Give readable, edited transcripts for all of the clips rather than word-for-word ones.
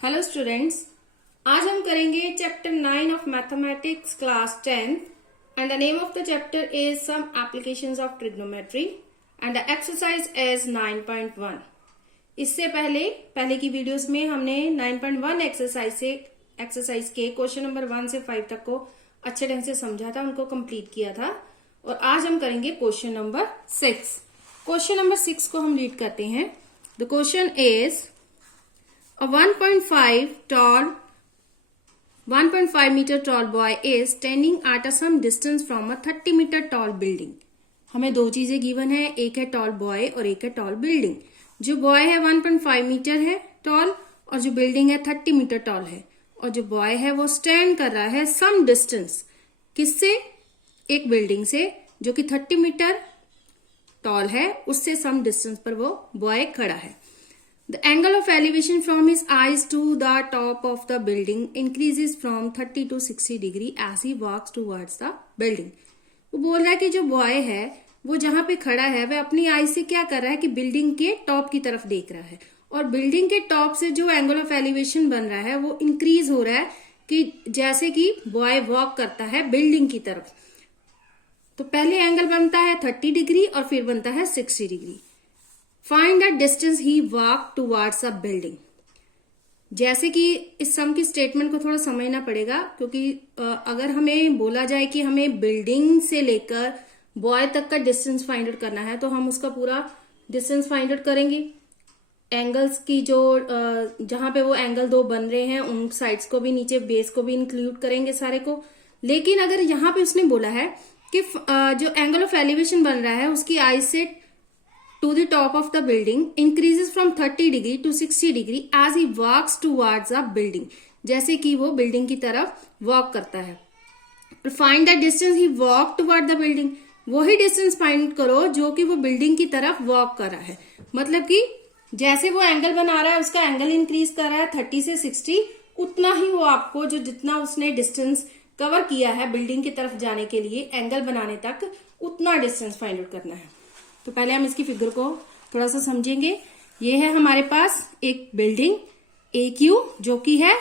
Hello students, आज हम करेंगे chapter 9 of mathematics class 10 and the name of the chapter is some applications of trigonometry and the exercise is 9.1। इससे पहले की videos में हमने 9.1 एक्सरसाइज के क्वेश्चन नंबर 1 से 5 तक को अच्छे ढंग से समझा था, उनको कंप्लीट किया था। और आज हम करेंगे क्वेश्चन नंबर 6। क्वेश्चन नंबर 6 को हम रीड करते हैं। The question is A 1.5 meter tall boy is standing at some distance from a 30 meter tall building। हमें दो चीजें गिवन है, एक है टॉल बॉय और एक है टॉल बिल्डिंग। जो बॉय है 1.5 मीटर है टॉल और जो बिल्डिंग है 30 मीटर टॉल है। और जो बॉय है वो स्टैंड कर रहा है सम डिस्टेंस, किससे? एक बिल्डिंग से जो कि 30 मीटर टॉल है, उससे सम डिस्टेंस पर वो बॉय खड़ा है। The angle of elevation from his eyes to the top of the building increases from 30 to 60 degree as he walks towards the building। वो बोल रहा है कि जो बॉय है वो जहां पे खड़ा है वह अपनी आई से क्या कर रहा है कि बिल्डिंग के टॉप की तरफ देख रहा है। और बिल्डिंग के टॉप से जो एंगल ऑफ एलिवेशन बन रहा है वो इंक्रीज हो रहा है कि जैसे कि बॉय वॉक करता है बिल्डिंग की तरफ। तो पहले एंगल बनता है 30 डिग्री और फिर बनता है 60 degree. Find the distance he walk towards a building. जैसे कि इस सम की स्टेटमेंट को थोड़ा समझना पड़ेगा, क्योंकि अगर हमें बोला जाए कि हमें बिल्डिंग से लेकर बॉय तक का डिस्टेंस फाइंड आउट करना है तो हम उसका पूरा डिस्टेंस फाइंड आउट करेंगे। एंगल्स की जो जहां पे वो एंगल दो बन रहे हैं उन साइड्स को भी, नीचे बेस को भी इंक्लूड करेंगे सारे को। लेकिन अगर यहाँ पे उसने बोला है कि जो एंगल ऑफ एलिवेशन बन रहा है उसकी आई से to the top of the building increases from 30 degree to 60 degree as he walks towards a building। जैसे कि वो बिल्डिंग की तरफ वॉक करता है। find the distance he walk toward the building, वही डिस्टेंस फाइंड करो जो कि वो बिल्डिंग की तरफ वॉक कर रहा है। मतलब कि जैसे वो एंगल बना रहा है उसका एंगल इंक्रीज कर रहा है 30 से 60, उतना ही वो आपको जो जितना उसने डिस्टेंस कवर किया है बिल्डिंग की तरफ जाने के लिए एंगल बनाने तक, उतना डिस्टेंस फाइंड आउट करना है। तो पहले हम इसकी फिगर को थोड़ा सा समझेंगे। ये है हमारे पास एक बिल्डिंग AQ जो कि है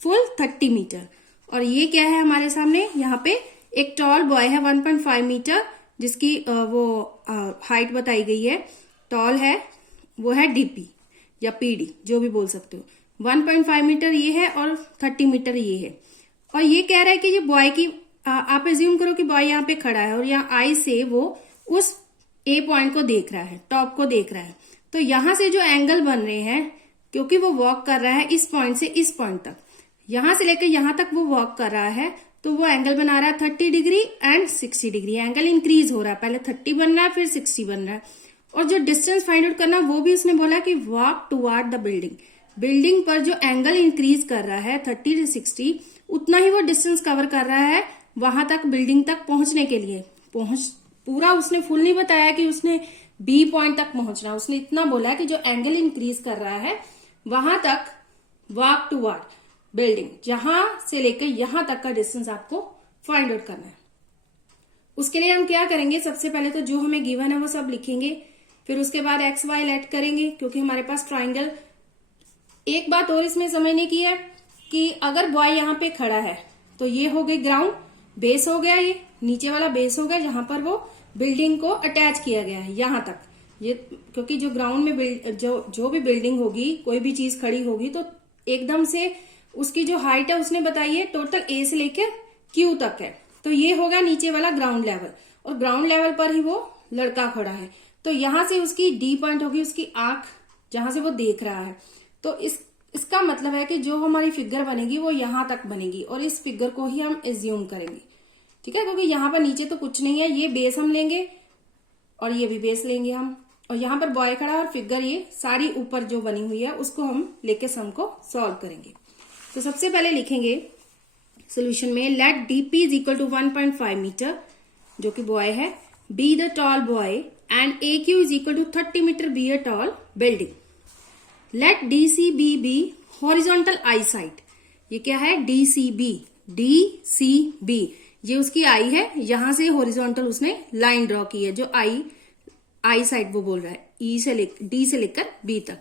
फुल 30 मीटर, और ये क्या है हमारे सामने? यहाँ पे एक टॉल बॉय है 1.5 मीटर जिसकी वो हाइट बताई गई है। टॉल है वो है DP या PD जो भी बोल सकते हो। 1.5 मीटर ये है और 30 मीटर ये है। और ये कह रहा है कि ये बॉय की आप एज्यूम करो कि बॉय यहाँ पे खड़ा है और यहाँ आई से वो उस A पॉइंट को देख रहा है, टॉप को देख रहा है। तो यहां से जो एंगल बन रहे हैं, क्योंकि वो वॉक कर रहा है इस पॉइंट से इस पॉइंट तक, यहां से लेकर यहां तक वो वॉक कर रहा है, तो वो एंगल बना रहा है 30 degree and 60 degree. Angle increase हो रहा है, पहले 30 बन रहा है फिर 60 बन रहा है। और जो डिस्टेंस फाइंड आउट करना वो भी उसने बोला कि walk toward the building. Building पर जो एंगल इंक्रीज कर रहा है 30 से 60, उतना ही वो डिस्टेंस कवर कर रहा है वहां तक, बिल्डिंग तक पहुंचने के लिए। पूरा उसने फुल नहीं बताया कि उसने B पॉइंट तक पहुंचना, उसने इतना बोला कि जो एंगल इंक्रीज कर रहा है वहां तक वॉक टुवर्ड बिल्डिंग, जहां से लेकर यहां तक का डिस्टेंस आपको फाइंड आउट करना है। उसके लिए हम क्या करेंगे? सबसे पहले तो जो हमें गिवन है वो सब लिखेंगे, फिर उसके बाद एक्स वाई लेट करेंगे, क्योंकि हमारे पास ट्राइंगल। एक बात और इसमें समझने की है कि अगर बॉय यहाँ पे खड़ा है तो ये हो गई ग्राउंड, बेस हो गया, ये नीचे वाला बेस हो गया जहां पर वो बिल्डिंग को अटैच किया गया है यहां तक। ये क्योंकि जो ग्राउंड में जो भी बिल्डिंग होगी, कोई भी चीज खड़ी होगी, तो एकदम से उसकी जो हाइट है उसने बताई है टोटल A से लेकर Q तक है। तो ये होगा नीचे वाला ग्राउंड लेवल, और ग्राउंड लेवल पर ही वो लड़का खड़ा है। तो यहां से उसकी D पॉइंट होगी, उसकी आंख जहां से वो देख रहा है। तो इसका मतलब है कि जो हमारी फिगर बनेगी वो यहां तक बनेगी, और इस फिगर को ही हम एज्यूम करेंगे, ठीक है? क्योंकि यहाँ पर नीचे तो कुछ नहीं है, ये बेस हम लेंगे और ये भी बेस लेंगे हम, और यहाँ पर बॉय खड़ा है और फिगर ये सारी ऊपर जो बनी हुई है उसको हम लेके सम को सॉल्व करेंगे। तो सबसे पहले लिखेंगे सोल्यूशन में, let DP is equal to 1.5 metre जो कि बॉय है, be the tall boy, and AQ is equal to 30 metre be a tall building. Let DCB be horizontal eye side. ये क्या है? DCB ये उसकी आई है, यहां से हॉरिजॉन्टल उसने लाइन ड्रॉ की है, जो आई साइड वो बोल रहा है, D से लेकर B तक।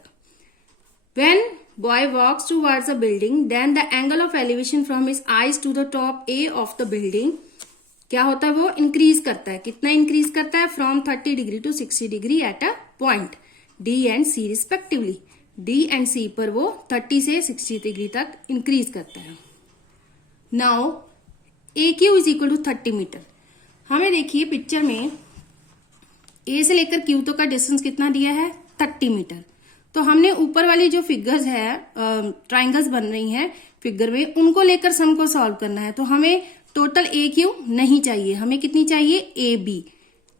When Boy walks towards a building. Then the angle of elevation from his eyes to the top A of the building. क्या होता है, वो इंक्रीज करता है. कितना इंक्रीज करता है? From 30 degree to 60 degree at a point D and C respectively. D and C पर वो 30 से 60 डिग्री तक इंक्रीज करता है. Now AQ is equal to 30 metre. हमें देखिए पिक्चर में A से लेकर Q तक का डिस्टेंस कितना दिया है? 30 मीटर. तो हमने ऊपर वाली जो फिगर्स है, ट्राइंगल्स बन रही हैं फिगर में, उनको लेकर सम को सॉल्व करना है. तो हमें टोटल AQ नहीं चाहिए, हमें कितनी चाहिए? AB,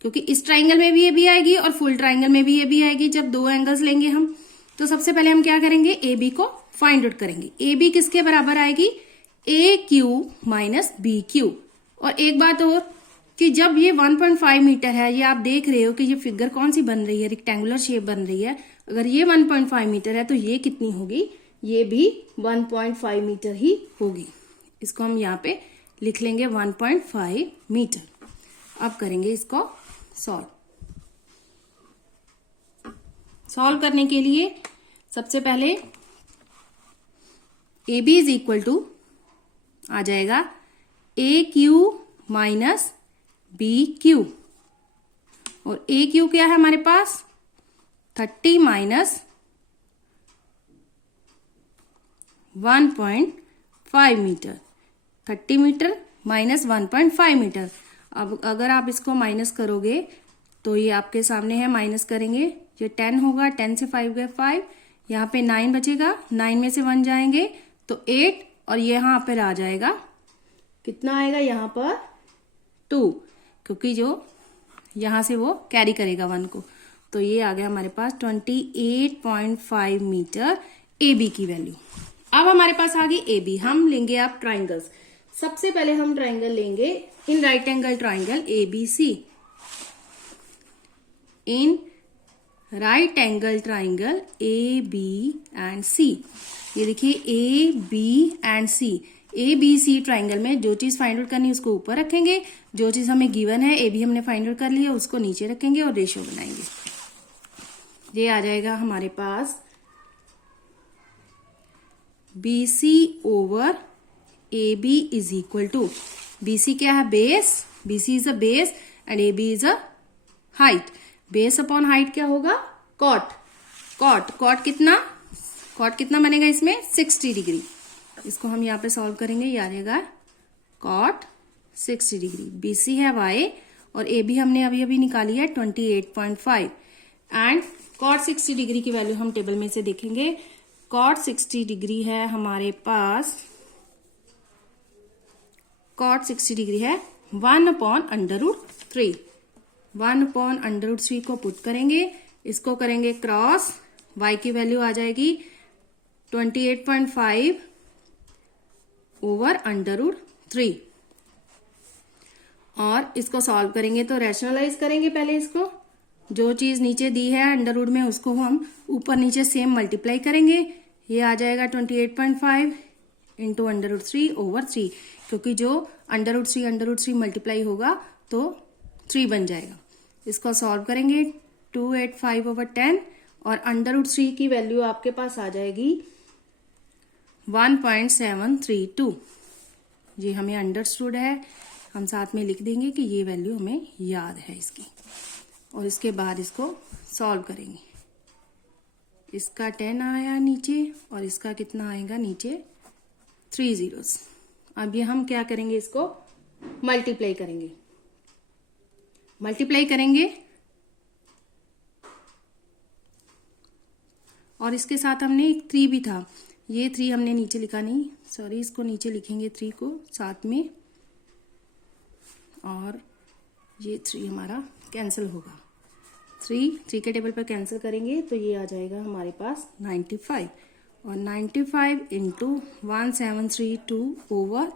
क्योंकि इस ट्राइंगल में भी AB आएगी और फुल ट्राइंगल में भी AB आएगी जब दो एंगल्स लेंगे हम. तो सबसे पहले हम क्या करेंगे? AB को फाइंड आउट करेंगे. AB किसके बराबर आएगी? AQ minus BQ. और एक बात और कि जब ये 1.5 मीटर है, ये आप देख रहे हो कि ये फिगर कौन सी बन रही है? रेक्टेंगुलर शेप बन रही है. अगर ये 1.5 मीटर है तो ये कितनी होगी? ये भी 1.5 मीटर ही होगी. इसको हम यहाँ पे लिख लेंगे 1.5 मीटर. अब करेंगे इसको सॉल्व. सॉल्व करने के लिए सबसे पहले AB इज इक्वल टू आ जाएगा AQ माइनस BQ. और AQ क्या है हमारे पास? 30 minus 1.5 metre. 30 metre minus 1.5 metre. अब अगर आप इसको माइनस करोगे तो ये आपके सामने है, माइनस करेंगे, ये 10 होगा. 10 से 5 गए 5, यहाँ पे 9 बचेगा. 9 में से 1 जाएंगे तो 8, और यहाँ पर आ जाएगा, कितना आएगा यहाँ पर? 2, क्योंकि जो यहाँ से वो कैरी करेगा 1 को. तो ये आ गया हमारे पास 28.5 मीटर AB की वैल्यू. अब हमारे पास आ गई AB. हम लेंगे आप ट्राइंगल्स. सबसे पहले हम ट्राइंगल लेंगे इन right angle triangle ABC. In right angle triangle AB and C. ये देखिए AB and C. ABC triangle में जो चीज फाइंड आउट करनी है उसको ऊपर रखेंगे, जो चीज हमें गिवन है AB हमने फाइंड आउट कर लिया उसको नीचे रखेंगे और रेशियो बनाएंगे. ये आ जाएगा हमारे पास BC over AB is equal to, BC क्या है? Base. BC is a base and AB is a height. Base upon height क्या होगा? कॉट. कॉट कितना बनेगा इसमें? 60 डिग्री. इसको हम यहाँ पे सॉल्व करेंगे. ये आ जाएगा कॉट 60 डिग्री. BC है Y और AB हमने अभी अभी निकाली है 28.5. एंड कॉट 60 डिग्री की वैल्यू हम टेबल में से देखेंगे. कॉट 60 डिग्री है हमारे पास, कॉट 60 डिग्री है 1/√3. 1/√3 को पुट करेंगे, इसको करेंगे क्रॉस. Y की वैल्यू आ जाएगी 28.5 ओवर √3. और इसको सॉल्व करेंगे तो रैशनलाइज करेंगे. पहले इसको जो चीज नीचे दी है अंडर रूट में उसको हम ऊपर नीचे सेम मल्टीप्लाई करेंगे. ये आ जाएगा 28.5 इंटू √3 ओवर 3, क्योंकि जो √3 मल्टीप्लाई होगा तो 3 बन जाएगा. इसको सॉल्व करेंगे 285 ओवर 10 और √3 की वैल्यू आपके पास आ जाएगी 1.732. ये हमें अंडरस्टूड है, हम साथ में लिख देंगे कि ये वैल्यू हमें याद है इसकी. और इसके बाद इसको सॉल्व करेंगे. इसका 10 आया नीचे और इसका कितना आएगा नीचे? 3 zeros. अब ये हम क्या करेंगे? इसको मल्टीप्लाई करेंगे और इसके साथ हमने एक 3 भी था, ये 3 हमने नीचे लिखा नहीं, सॉरी, इसको नीचे लिखेंगे 3 को साथ में, और ये 3 हमारा कैंसिल होगा. 3 के टेबल पर कैंसिल करेंगे तो ये आ जाएगा हमारे पास 95. और 95 इंटू 1732 ओवर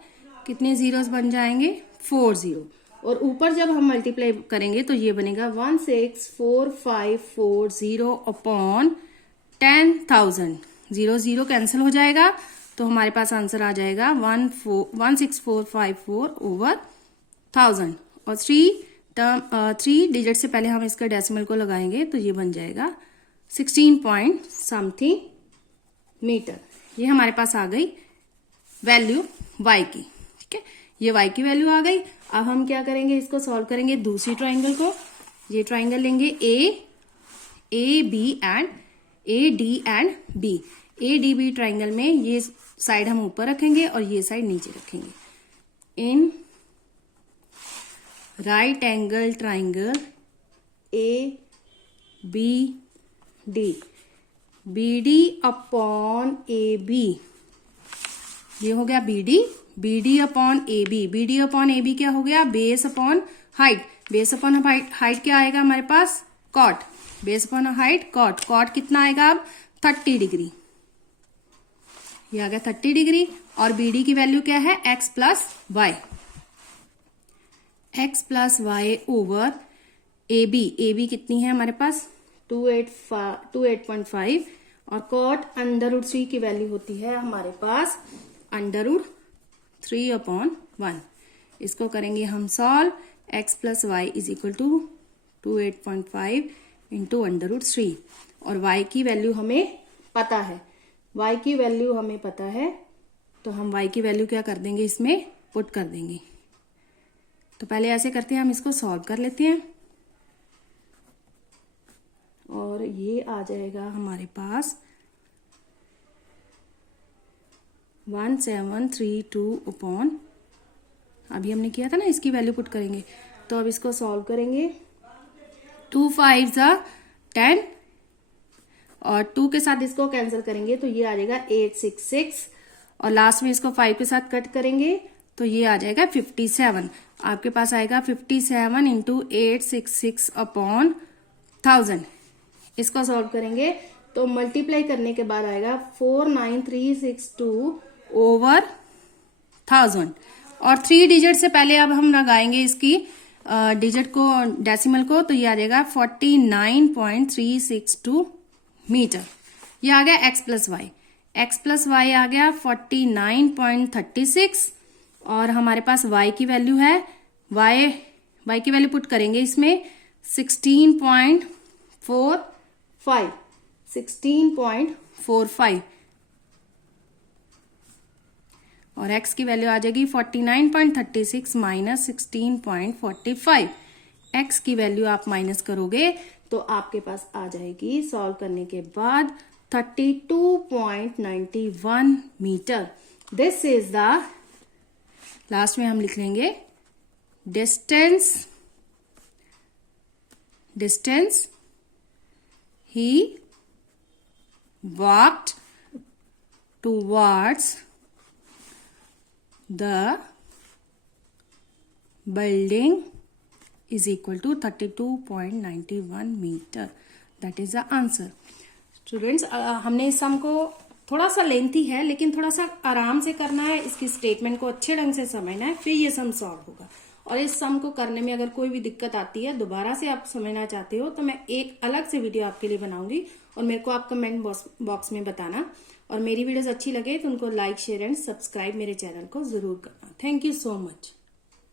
कितने जीरोस बन जाएंगे? 4 0. और ऊपर जब हम मल्टीप्लाई करेंगे तो ये बनेगा 164,540 अपॉन 10,000. 0 0 कैंसिल हो जाएगा तो हमारे पास आंसर आ जाएगा 164,540 ओवर 1000. और 3 डिजिट से पहले हम इसका डेसिमल को लगाएंगे तो ये बन जाएगा 16 पॉइंट समथिंग मीटर। ये हमारे पास आ गई वैल्यू y की, ठीक है, ये y की वैल्यू आ गई। अब हम क्या करेंगे, इसको सॉल्व करेंगे दूसरी ट्राइंगल को। ये ट्राइंगल लेंगे A D and B. A D B triangle में ये साइड हम ऊपर रखेंगे और ये साइड नीचे रखेंगे। In right angle triangle A B D, B D upon A B, ये हो गया B D upon A B. B D upon A B क्या हो गया, base upon height. Base upon height क्या आएगा हमारे पास, cot. Base upon height cot. Cot कितना आएगा अब, 30 डिग्री। ये आ गया 30 डिग्री। और बी डी की वैल्यू क्या है, x plus Y. x plus Y over A B कितनी है हमारे पास, 28.5। और कॉट √3 की वैल्यू होती है हमारे पास √3/1। इसको करेंगे हम solve. x plus Y is equal to 28.5 into √3। और y की वैल्यू हमें पता है, y की वैल्यू हमें पता है, तो हम y की वैल्यू क्या कर देंगे, इसमें पुट कर देंगे। तो पहले ऐसे करते हैं, हम इसको सॉल्व कर लेते हैं। और ये आ जाएगा हमारे पास 1732 अपॉन, अभी हमने किया था ना, इसकी वैल्यू पुट करेंगे। तो अब इसको सॉल्व करेंगे। 2 5 10 और 2 के साथ इसको कैंसिल करेंगे तो ये आ जाएगा 866। और लास्ट में इसको 5 के साथ कट करेंगे तो ये आ जाएगा 57। आपके पास आएगा 57 इंटू 866 अपॉन 1000। इसको सॉल्व करेंगे तो मल्टीप्लाई करने के बाद आएगा 49362 ओवर 1000। और 3 डिजिट से पहले अब हम लगाएंगे इसकी डिजिट को, डेसिमल को, तो ये आ जाएगा 49.362 मीटर। ये आ गया x plus Y. x plus वाई आ गया 49.36। और हमारे पास y की वैल्यू है, y की वैल्यू पुट करेंगे इसमें 16.45। और x की वैल्यू आ जाएगी 49.36 माइनस 16.45। x की वैल्यू आप माइनस करोगे तो आपके पास आ जाएगी सॉल्व करने के बाद 32.91 metre. This is the, last में हम लिख लेंगे distance he walked towards the building is equal to 32.91 meter. That is the answer. Students, हमने इस सम को, थोड़ा सा लेंथी है लेकिन थोड़ा सा आराम से करना है, इसकी स्टेटमेंट को अच्छे ढंग से समझना है, फिर ये सम सॉल्व होगा। और इस सम को करने में अगर कोई भी दिक्कत आती है, दोबारा से आप समझना चाहते हो, तो मैं एक अलग से वीडियो आपके लिए बनाऊंगी और मेरे को आप कमेंट बॉक्स में बताना। और मेरी वीडियोस अच्छी लगे तो उनको लाइक, शेयर एंड सब्सक्राइब मेरे चैनल को जरूर करना। Thank you so much.